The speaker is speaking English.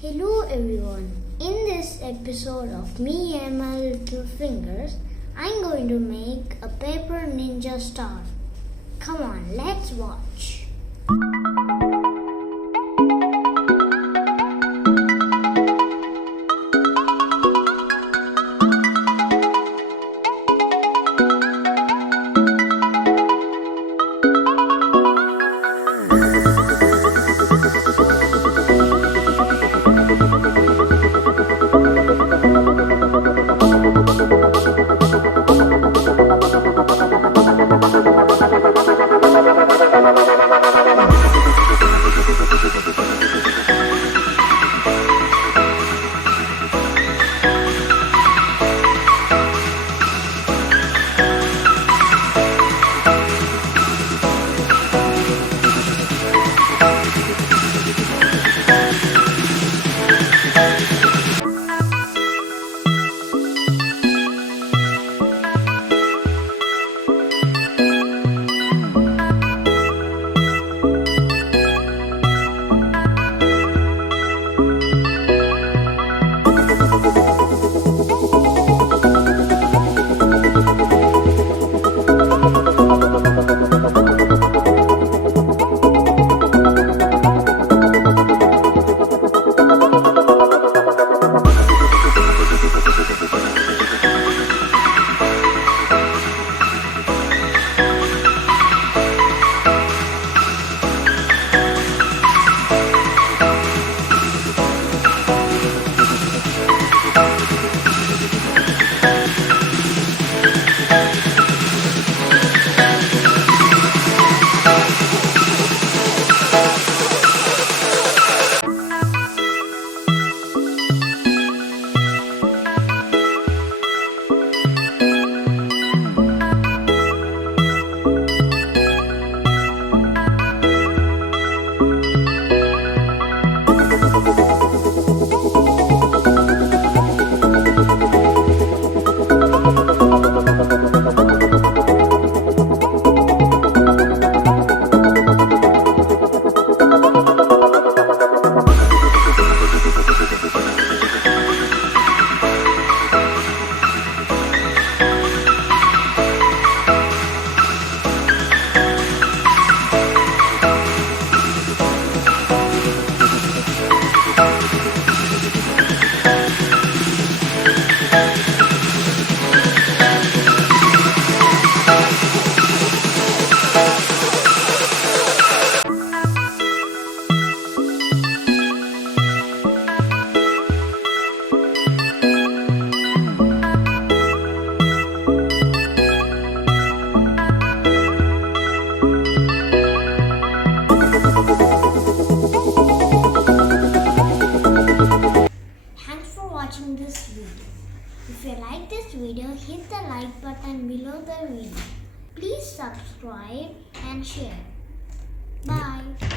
Hello everyone. In this episode of Me and My Little Fingers, I'm going to make a paper ninja star. Come on, let's watch. Thanks for watching this video. If you like this video, hit the like button below the video. Please subscribe and share. Bye.